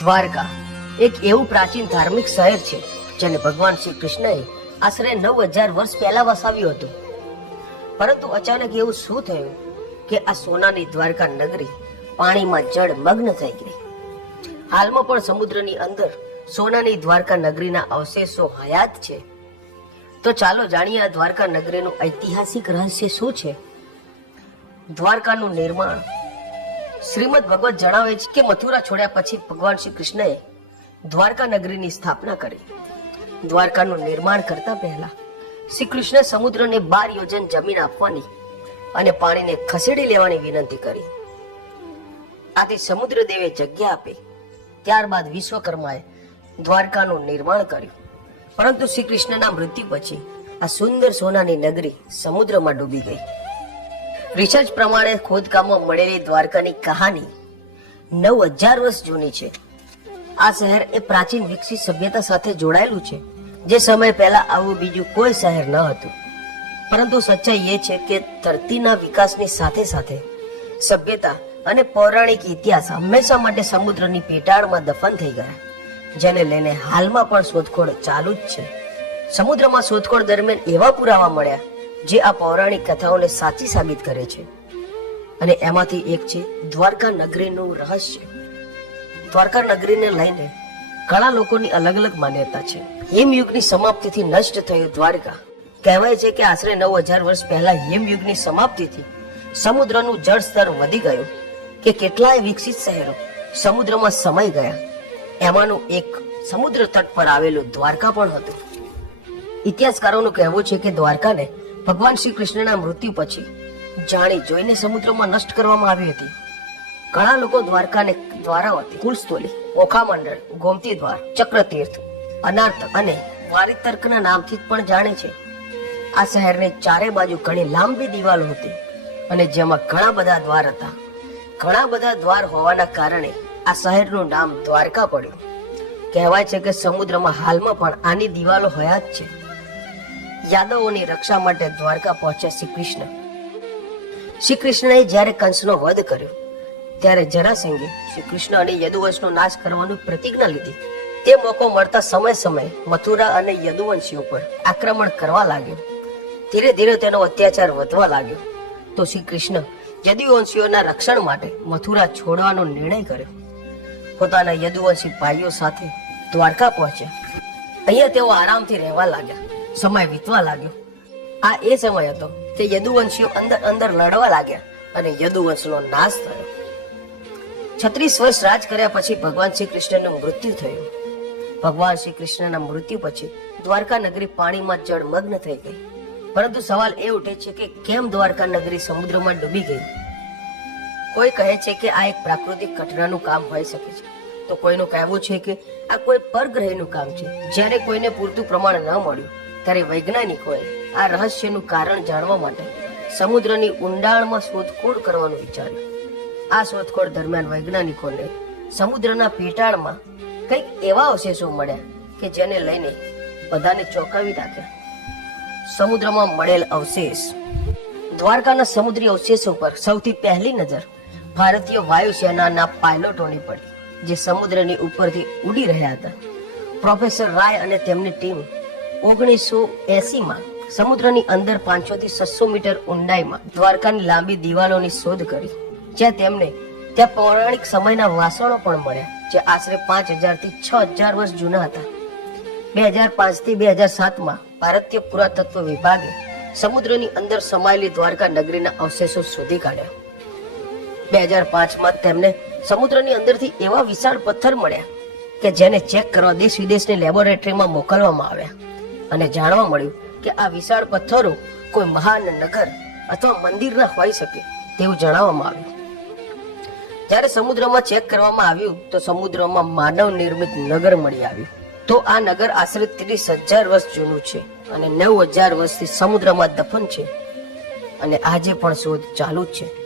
દ્વારકા. એક એવું પ્રાચીન ધાર્મિક શહેર છે, જેને ભગવાન શ્રી કૃષ્ણએ આશરે નવ હજાર વર્ષ પહેલા વસાવ્યું હતું. પરંતુ અચાનક એવું શું થયું કે આ સોનાની દ્વારકા નગરી પાણીમાં જળ મગ્ન થઈ ગઈ? હાલમાં પણ સમુદ્રની અંદર સોનાની દ્વારકા નગરીના અવશેષો હયાત છે. તો ચાલો જાણીએ આ દ્વારકા નગરીનું ઐતિહાસિક રહસ્ય શું છે? દ્વારકાનું નિર્માણ શ્રીમદ ભગવત જણાવે છે કે મથુરા છોડ્યા પછી ભગવાન શ્રી કૃષ્ણએ દ્વારકા નગરીની સ્થાપના કરી. દ્વારકાનું નિર્માણ કરતા પહેલા શ્રી કૃષ્ણ સમુદ્રને બાર યોજન જમીન આપવાની અને પાણીને ખસેડી લેવાની વિનંતી કરી. આથી સમુદ્ર દેવે જગ્યા આપી. ત્યારબાદ વિશ્વકર્માએ દ્વારકાનું નિર્માણ કર્યું. પરંતુ શ્રી કૃષ્ણના મૃત્યુ પછી આ સુંદર સોનાની નગરી સમુદ્રમાં ડૂબી ગઈ. રિસર્ચ પ્રમાણે ખોદકામમાં મળેલી દ્વારકાની કહાની નવ હજાર વર્ષ જૂની છે. આ શહેર એ પ્રાચીન વિકસિત સભ્યતા સાથે જોડાયેલું છે, જે સમય પહેલા આવું બીજું કોઈ શહેર ન હતું. પરંતુ સચ્ચાઈ એ છે કે ધરતીના વિકાસની સાથે સાથે સભ્યતા અને પૌરાણિક ઇતિહાસ હંમેશા માટે સમુદ્રની પેટાળમાં દફન થઈ ગયા, જેને લઈને હાલમાં પણ શોધખોળ ચાલુ જ છે. સમુદ્રમાં શોધખોળ દરમિયાન એવા પુરાવા મળ્યા જે આ પૌરાણિક કથાઓને સાચી સાબિત કરે છે. અને એમાંથી એક છે દ્વારકા નગરીનું રહસ્ય. દ્વારકા નગરીને લઈને ઘણા લોકોની અલગ અલગ માન્યતા છે. હિમયુગની સમાપ્તિથી નષ્ટ થયું દ્વારકા. કહેવાય છે કે આશરે નવ હજાર વર્ષ પહેલા હિમયુગની સમાપ્તિથી સમુદ્રનું જળ સ્તર વધી ગયું કે કેટલાય વિકસિત શહેરો સમુદ્રમાં સમાઈ ગયા. એમાંનું એક સમુદ્ર તટ પર આવેલું દ્વારકા પણ હતું. ઇતિહાસકારોનું કહેવું છે કે દ્વારકાને ભગવાન શ્રી કૃષ્ણના મૃત્યુ પછી જાણી જોઈને સમુદ્રમાં નષ્ટ કરવામાં આવી હતી. ઘણા લોકો દ્વારકાને દ્વારાવતી કુલસ્થોલી ઓખામંડળ ગોમતી દ્વાર, ચક્રતીર્થ, અનાર્થ અને વારિતર્કના નામથી પણ જાણે છે. આ શહેરની ચારે બાજુ ઘણી લાંબી દિવાલો હતી અને જેમાં ઘણા બધા દ્વાર હતા. ઘણા બધા દ્વાર હોવાના કારણે આ શહેરનું નામ દ્વારકા પડ્યું. કહેવાય છે કે સમુદ્રમાં હાલમાં પણ આની દિવાલો હયાત છે. યાદવોની રક્ષા માટે દ્વારકા પહોંચ્યા શ્રી કૃષ્ણ શ્રી કૃષ્ણએ જ્યારે કંસનો વધ કર્યો, ત્યારે જરાસંઘે શ્રી કૃષ્ણ અને યદુવંશનો નાશ કરવાની પ્રતિજ્ઞા લીધી. તે મોકો મળતા સમય સમય મથુરા અને યદુવંશીઓ પર આક્રમણ કરવા લાગ્યો. ધીરે ધીરે તેનો અત્યાચાર વધવા લાગ્યો. તો શ્રી કૃષ્ણ યદુવંશીઓના રક્ષણ માટે મથુરા છોડવાનો નિર્ણય કર્યો. પોતાના યદુવંશી ભાઈઓ સાથે દ્વારકા પહોંચ્યા. અહીંયા તેઓ આરામથી રહેવા લાગ્યા. સમય વીતવા લાગ્યો. આ એ સમય હતો કે યદુવંશીઓ અંદર અંદર લડવા લાગ્યા અને યદુવંશનો નાશ થયો. છત્રીસ વર્ષ રાજ કર્યા પછી ભગવાન શ્રી કૃષ્ણનું મૃત્યુ થયું. ભગવાન શ્રી કૃષ્ણના મૃત્યુ પછી દ્વારકા નગરી પાણીમાં જળમગ્ન થઈ ગઈ. પરંતુ સવાલ એ ઉઠે છે કે કેમ દ્વારકા નગરી સમુદ્રમાં ડૂબી ગઈ? કોઈ કહે છે કે આ એક પ્રાકૃતિક ઘટનાનું કામ હોઈ શકે છે. તો કોઈનું કહેવું છે કે આ કોઈ પરગ્રહનું કામ છે. જ્યારે કોઈને પૂરતું પ્રમાણ ન મળ્યું ત્યારે વૈજ્ઞાનિકોએ આ રહસ્યનું કારણ જાણવા માટે સમુદ્રની ઊંડાણમાં શોધખોળ કરવાનું વિચાર્યું. આ શોધખોળ દરમિયાન વૈજ્ઞાનિકોને સમુદ્રના પેટાળમાં કંઈક એવા અવશેષો મળ્યા કે જેને લઈને બધાને ચોંકાવી નાખ્યા. સમુદ્રમાં મળેલ અવશેષ દ્વારકાના સમુદ્રી અવશેષો પર સૌથી પહેલી નજર ભારતીય વાયુસેનાના પાયલોટોની પડી, જે સમુદ્રની ઉપરથી ઉડી રહ્યા હતા. પ્રોફેસર રાય અને તેમની ટીમ ઓગણીસો એસીમાં સમુદ્રની અંદર પાંચસો થી છસો મીટર ઊંડાઈમાં દ્વારકાની લાંબી દિવાલોની શોધ કરી, જ્યાં તેમને ત્યાં પૌરાણિક સમયના વાસણો પણ મળ્યા, જે આશરે પાંચ હજારથી છ હજાર વર્ષ જૂના હતા. બે હજાર પાંચથી બે હજાર સાતમાં ભારતીય પુરાતત્વ વિભાગે સમુદ્રની અંદર સમાયેલી દ્વારકા નગરીના અવશેષો શોધી કાઢ્યા. બે હજાર પાંચમાં તેમને સમુદ્રની અંદરથી એવા વિશાળ પથ્થર મળ્યા કે જેને ચેક કરવા દેશ વિદેશની લેબોરેટરીમાં મોકલવામાં આવ્યા. અને જાણવા મળ્યું કે આ વિશાળ પથ્થરો કોઈ મહાન નગર અથવા મંદિરના હોઈ શકે તેવું જણાવવામાં આવ્યું. જ્યારે સમુદ્રમાં ચેક કરવામાં આવ્યું તો સમુદ્રમાં માનવ નિર્મિત નગર મળી આવ્યું. તો આ નગર આશરે ત્રીસ હજાર વર્ષ જૂનું છે અને નવ હજાર વર્ષથી સમુદ્રમાં દફન છે અને આજે પણ શોધ ચાલુ જ છે.